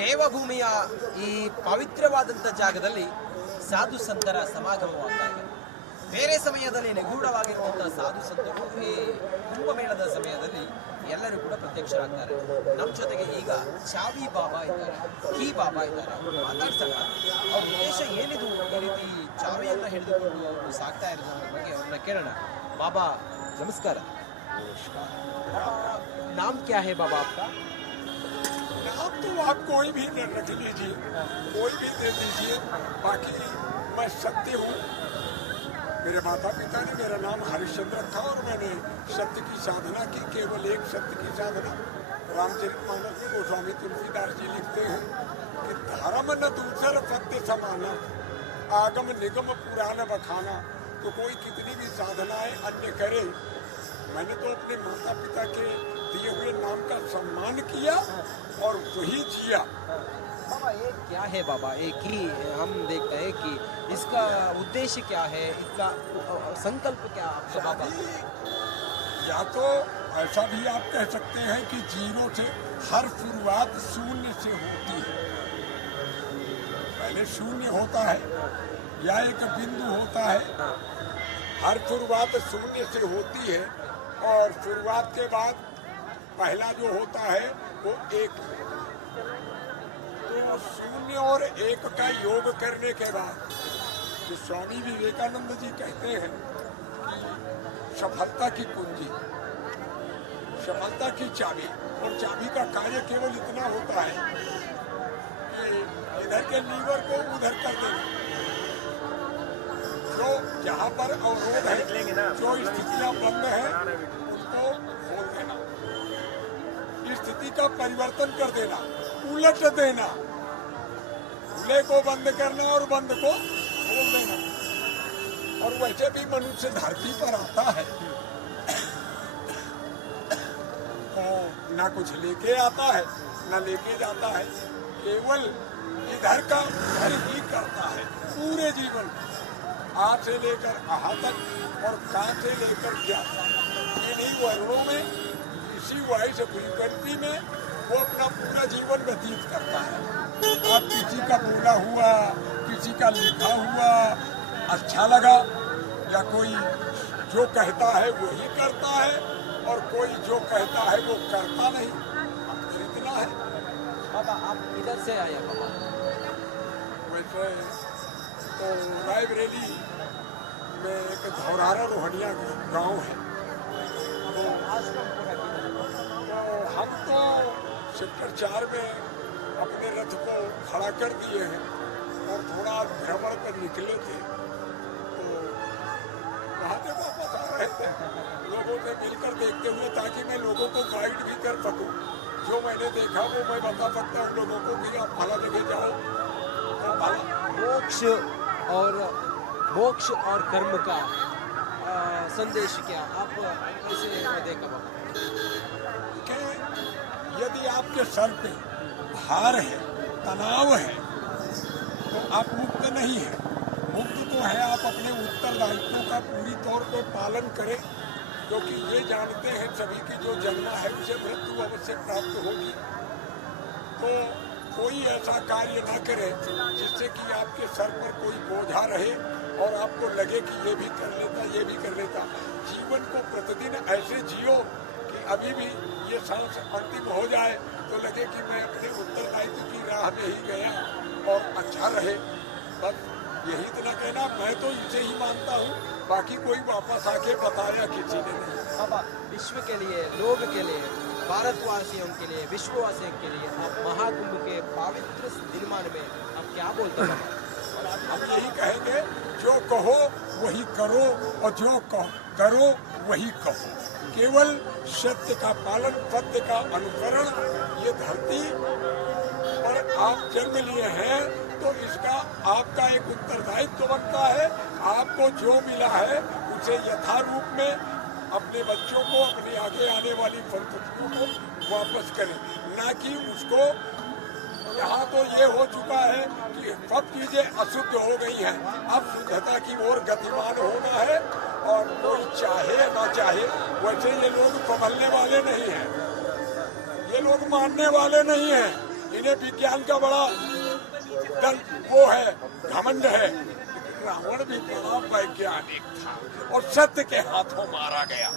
ದೇವಭೂಮಿಯ ಈ ಪವಿತ್ರವಾದಂಥ ಜಾಗದಲ್ಲಿ ಸಾಧು ಸಂತರ ಸಮಾಗಮವಾಗ್ತಾ ಇದೆ. ಬೇರೆ ಸಮಯದಲ್ಲಿ ನಿಗೂಢವಾಗಿರುವಂತಹ ಸಾಧು ಸಂತರು ಈ ಕುಂಭಮೇಳದ ಸಮಯದಲ್ಲಿ ಎಲ್ಲರೂ ಕೂಡ ಪ್ರತ್ಯಕ್ಷರಾಗ್ತಾರೆ. ನಮ್ಮ ಜೊತೆಗೆ ಈಗ ಚಾವಿ ಬಾಬಾ ಇದ್ದಾರೆ, ಕೀ ಬಾಬಾ ಇದ್ದಾರೆ. ಮಾತಾಡ್ಸೋಣ, ಅವ್ರ ಉದ್ದೇಶ ಏನಿದು, ಈ ರೀತಿ ಚಾವಿಯನ್ನು ಹಿಡಿದುಕೊಂಡು ಅವರು ಸಾಕ್ತಾ ಇರೋದ್ರ ಬಗ್ಗೆ ಅವ್ರನ್ನ ಕೇಳೋಣ. बाबा नमस्कार। नाम क्या है बाबा आपका? नाम तो आप कोई भी रख लीजिए, कोई भी दे दीजिए। बाकी मैं सत्य हूँ। मेरे माता पिता ने मेरा नाम हरिश्चंद्र रखा और मैंने सत्य की साधना की, केवल एक सत्य की साधना। रामचरितमानस में गोस्वामी तुलसीदास जी लिखते हैं कि धर्म न दूसर सत्य समाना, आगम निगम पुराण बखाना। तो कोई कितनी भी साधनाएं अन्य करे, मैंने तो अपने माता पिता के दिए हुए नाम का सम्मान किया और वही जिया। बाबा ये क्या है बाबा, एक ही हम देखते हैं कि इसका उद्देश्य क्या है, इसका संकल्प क्या है बाबा? या तो ऐसा भी आप कह सकते हैं कि जीरो से हर शुरुआत शून्य से होती है। पहले शून्य होता है या एक बिंदु होता है। हर शुरुआत शून्य से होती है और शुरुआत के बाद पहला जो होता है वो एक। तो शून्य और एक का योग करने के बाद जो स्वामी विवेकानंद जी कहते हैं कि सफलता की कुंजी, सफलता की चाबी, और चाबी का कार्य केवल इतना होता है कि इधर के लीवर को उधर कर देना। जो जहाँ पर अवरोध है, जो स्थितियाँ बंद है, उनको खोल देना, स्थिति का परिवर्तन कर देना, उलट देना। खुले को बंद करना और बंद को खोल देना। और वैसे भी मनुष्य धरती पर आता है तो ना कुछ लेके आता है ना लेके जाता है, केवल इधर का घर ही करता है पूरे जीवन। आ से लेकर आहा तक और का से लेकर क्या, इन्हीं वर्णों में, इसी वॉइस फ्रीक्वेंसी में वो अपना पूरा जीवन व्यतीत करता है। अब किसी का बोला हुआ, किसी का लिखा हुआ अच्छा लगा, या कोई जो कहता है वही करता है और कोई जो कहता है वो करता नहीं। इतना है बाबा। आप इधर से आए बाबा? वैसे तो रायबरेली में एक धौरारा रोहनिया गांव है। तो हम तो सेक्टर 4 में अपने रथ को खड़ा कर दिए हैं और थोड़ा भ्रमण पर निकले थे। तो वहाँ से वापस आ रहे थे, लोगों से मिलकर देखते हुए, ताकि मैं लोगों को गाइड भी कर सकूँ। जो मैंने देखा वो मैं बता सकता हूँ लोगों को भी। आप फला जगह जाओ तो मोक्ष और कर्म का संदेश क्या आप ऐसे देखा बाबा? कि यदि आपके सर पे भार है, तनाव है, तो आप मुक्त नहीं है। मुक्त तो है आप अपने उत्तरदायित्वों का पूरी तौर पर पालन करें, क्योंकि ये जानते हैं सभी की जो जन्म है उसे मृत्यु अवश्य प्राप्त होगी। तो कोई ऐसा कार्य न करे जिससे कि आपके सर पर कोई बोझा रहे और आपको लगे कि ये भी कर लेता, ये भी कर लेता। जीवन को प्रतिदिन ऐसे जियो कि अभी भी ये सांस अंतिम हो जाए तो लगे कि मैं अपने उत्तरदायित्व की राह में ही गया और अच्छा रहे। बस यही इतना कहना। मैं तो इसे ही मानता हूँ, बाकी कोई वापस आके बताया किसी ने नहीं। बाबा विश्व के लिए, लोग के लिए, भारतवासियों के लिए, विश्ववासियों के लिए आप महाकुंभ के पवित्र निर्माण में आप क्या बोलते हैं? हम यही कहेंगे, जो कहो वही करो और जो करो वही कहो। केवल सत्य का पालन, सत्य का अनुकरण। ये धरती पर आप जन्म लिए हैं तो इसका आपका एक उत्तरदायित्व बनता है। आपको जो मिला है उसे यथारूप में अपने बच्चों को, अपने आगे आने वाली संततियों को वापस करें, ना कि उसको। यहाँ तो ये हो चुका है कि सब चीजें अशुद्ध हो गई हैं, अब शुद्धता की ओर गतिमान होना है। और कोई चाहे ना चाहे, वैसे ये लोग संभलने वाले नहीं हैं, ये लोग मानने वाले नहीं हैं। इन्हें विज्ञान का बड़ा दल वो है, घमंड है। रावण भी बड़ा वैज्ञानिक था और सत्य के हाथों मारा गया।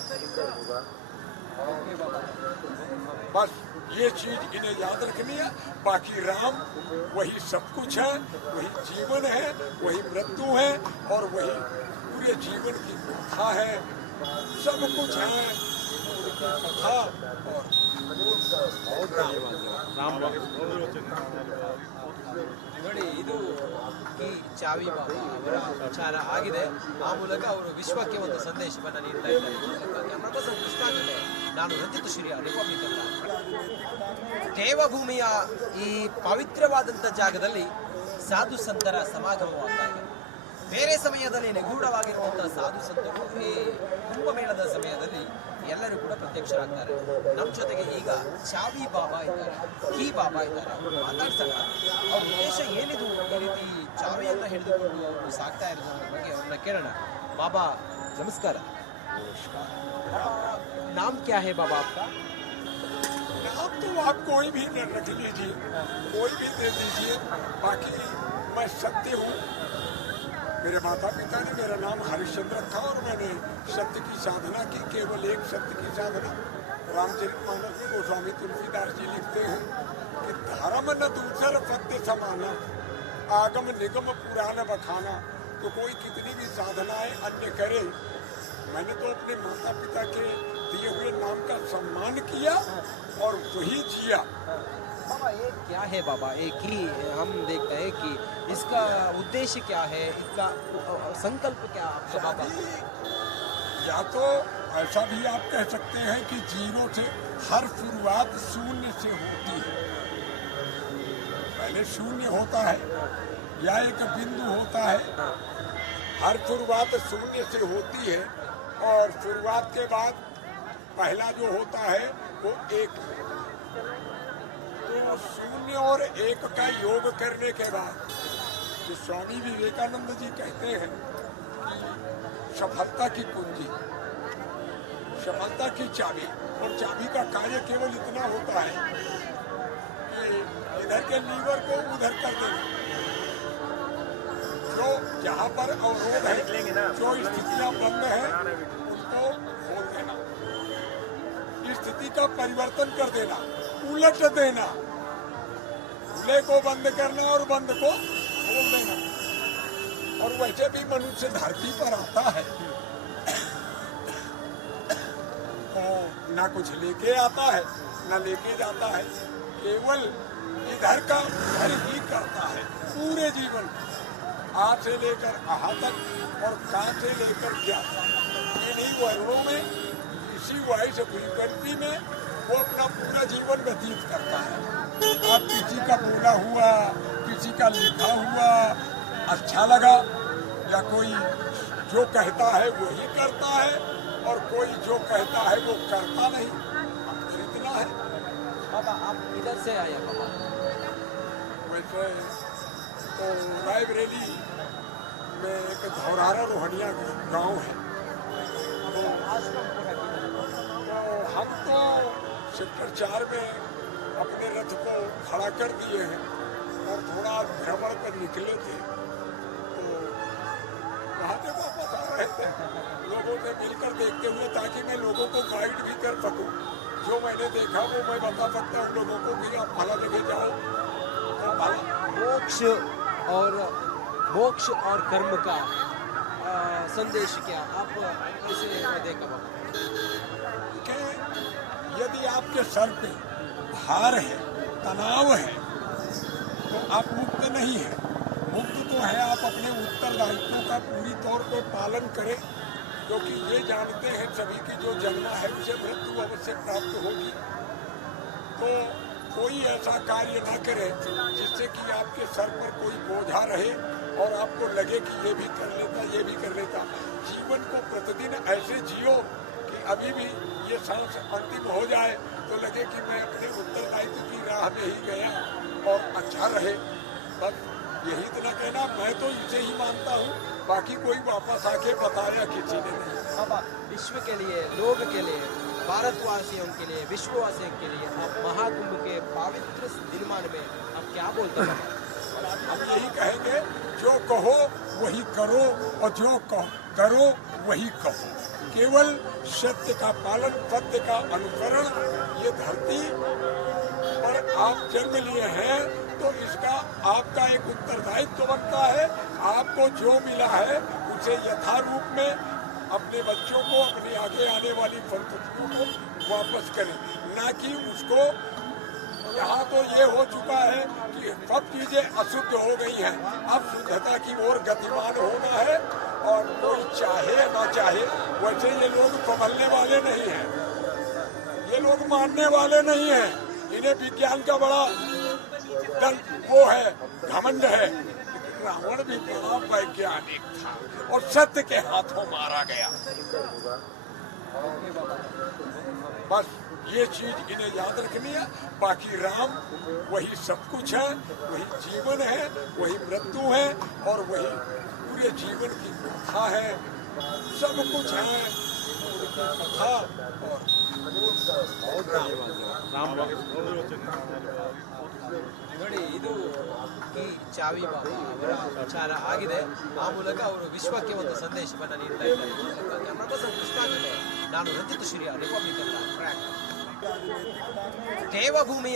बस ये चीज इन्हें याद रखनी है। बाकी राम वही सब कुछ है, वही जीवन है, वही मृत्यु है और वही पूरे जीवन की कथा है। सब कुछ है कथा। ನೋಡಿ, ಇದು ಈ ಚಾವಿ ಬಾಬಾ ಅವರ ವಿಚಾರ ಆಗಿದೆ. ಆ ಮೂಲಕ ಅವರು ವಿಶ್ವಕ್ಕೆ ಒಂದು ಸಂದೇಶವನ್ನು ನೀಡ್ತಾ ಇದ್ದಾರೆ. ಪ್ರೊಫೆಸರ್ ಕೃಷ್ಣ ಜೊತೆ ನಾನು ರಂಜಿತ್ ಶ್ರೀಯ, ರಿಪಬ್ಲಿಕನ್. ದೇವಭೂಮಿಯ ಈ ಪವಿತ್ರವಾದಂಥ ಜಾಗದಲ್ಲಿ ಸಾಧು ಸಂತರ ಸಮಾಗಮವಾಗ್ತಾ ಇದೆ. ಬೇರೆ ಸಮಯದಲ್ಲಿ ನಿಗೂಢವಾಗಿರುವಂತಹ ಸಾಧು ಸಂತರು ಈ ಕುಂಭಮೇಳದ ಸಮಯದಲ್ಲಿ ಎಲ್ಲರೂ ಕೂಡ ಪ್ರತ್ಯಕ್ಷರಾಗ್ತಾರೆ. ನಮ್ಮ ಜೊತೆಗೆ ಈಗ ಚಾವಿ ಬಾಬಾ ಇದ್ದಾರೆ, ಕೀ ಬಾಬಾ ಇದ್ದಾರೆ. ಮಾತಾಡ್ಸೋಣ. ಅವ್ರ ಉದ್ದೇಶ ಏನಿದು, ಈ ರೀತಿ ಚಾವಿಯನ್ನ ಹಿಡಿದುಕೊಂಡು ಅವರು ಸಾಕ್ತಾ ಇರೋದ್ರ ಬಗ್ಗೆ ಅವ್ರನ್ನ ಕೇಳೋಣ. ಬಾಬಾ ನಮಸ್ಕಾರ. नाम क्या है बाबा आपका? नाम तो आप कोई भी रख लीजिए, कोई भी दे दीजिए। बाकी मैं सत्य हूँ। मेरे माता पिता ने मेरा नाम हरिश्चंद्र रखा और मैंने सत्य की साधना की, केवल एक सत्य की साधना। रामचरितमानस में गोस्वामी तुलसीदास जी लिखते हैं कि धर्म न दूसर सत्य समाना, आगम निगम पुराण बखाना। तो कोई कितनी भी साधनाएं अन्य करे, मैंने तो अपने माता पिता के दिए हुए नाम का सम्मान किया और वही जिया। बाबा ये क्या है बाबा, एक ही हम देखते हैं कि इसका उद्देश्य क्या है, इसका संकल्प क्या आपका बाबा? या तो ऐसा भी आप कह सकते हैं कि जीरो से हर शुरुआत शून्य से होती है। पहले शून्य होता है या एक बिंदु होता है। हर शुरुआत शून्य से होती है और शुरुआत के बाद पहला जो होता है वो एक। तो शून्य और एक का योग करने के बाद जो स्वामी विवेकानंद जी कहते हैं कि सफलता की कुंजी, सफलता की चाबी, और चाबी का कार्य केवल इतना होता है कि इधर के लीवर को उधर कर देना। जो जहाँ पर अवरोध है, जो स्थितियाँ बंद है, उनको खोल देना, स्थिति का परिवर्तन कर देना, उलट देना। खुले को बंद करना और बंद को खोल देना। और वैसे भी मनुष्य धरती पर आता है तो ना कुछ लेके आता है ना लेके जाता है, केवल इधर का घर ही करता है पूरे जीवन। आ से लेकर आहा तक और का से लेकर क्या, इन्हीं वर्णों में, इसी वाइस फ्रीक्वेंसी में वो अपना पूरा जीवन व्यतीत करता है। आप किसी का बोला हुआ, किसी का लिखा हुआ अच्छा लगा, या कोई जो कहता है वही करता है और कोई जो कहता है वो करता नहीं, इतना है। बाबा आप इधर से आए बाबा? वैसे तो रायबरेली में एक धौरारा रोहनिया गांव है। तो हम तो सेक्टर 4 में अपने रथ को खड़ा कर दिए हैं और थोड़ा भ्रमण पर निकले थे। तो वहाँ से वापस आ रहे थे लोगों से मिलकर देखते हुए, ताकि मैं लोगों को गाइड भी कर सकूँ। जो मैंने देखा वो मैं बता सकता हूँ लोगों को कि आप फला जगह जाओ। मोक्ष और कर्म का संदेश क्या आप कैसे देखा बाबा? कि यदि आपके सर पे भार है, तनाव है, तो आप मुक्त नहीं है। मुक्त तो है आप अपने उत्तरदायित्वों का पूरी तौर पे पालन करें, क्योंकि ये जानते हैं सभी की जो जन्मा है उसे मृत्यु अवश्य प्राप्त होगी। तो कोई ऐसा कार्य ना करे जिससे कि आपके सर पर कोई बोझा रहे और आपको लगे कि ये भी कर लेता, ये भी कर लेता। जीवन को प्रतिदिन ऐसे जियो कि अभी भी ये सांस अंतिम हो जाए तो लगे कि मैं अपने उत्तरदायित्व की राह में ही गया और अच्छा रहे। बस यही इतना कहना, मैं तो इसे ही मानता हूँ, बाकी कोई वापस आके बताया किसी ने नहीं। बाबा विश्व के लिए, लोग के लिए भारतवासियों के लिए, विश्ववासियों के लिए आप महाकुंभ के पवित्र दिनमान में आप क्या बोलते हैं? हम यही कहेंगे, जो कहो वही करो और जो करो वही कहो। केवल सत्य का पालन, सत्य का अनुकरण। ये धरती पर आप जन्म लिए हैं तो इसका आपका एक उत्तरदायित्व बनता है। आपको जो मिला है उसे यथारूप में अपने बच्चों को, अपनी आगे आने वाली संततियों को वापस करें, ना कि उसको। यहाँ तो ये हो चुका है कि सब चीजें अशुद्ध हो गई हैं, अब शुद्धता की ओर गतिमान होना है। और कोई चाहे ना चाहे, वैसे ये लोग संभलने वाले नहीं हैं, ये लोग मानने वाले नहीं हैं। इन्हें विज्ञान का बड़ा वो है, घमंड है। रावण भी बड़ा वैज्ञानिक था और सत्य के हाथों मारा गया। बस ये चीज इन्हें याद रखनी है। बाकी राम वही सब कुछ है, वही जीवन है, वही मृत्यु है और वही पूरे जीवन की कथा है। सब कुछ है उनकी कथा। और ನೋಡಿ, ಇದು ಈ ಚಾವಿ ಬಾಬಾ ಅವರ ವಿಚಾರ ಆಗಿದೆ. ಆ ಮೂಲಕ ಅವರು ವಿಶ್ವಕ್ಕೆ ಒಂದು ಸಂದೇಶವನ್ನು ನೀಡ್ತಾ ಇದ್ದಾರೆ. ಕ್ಯಾಮರಾ ಪರ್ಸನ್ ಕೃಷ್ಣ ಜೊತೆ ನಾನು ರಂಜಿತ್ ಶ್ರೀ, ರಿಪಬ್ಲಿಕ್ ಕನ್ನಡ. ದೇವಭೂಮಿಯ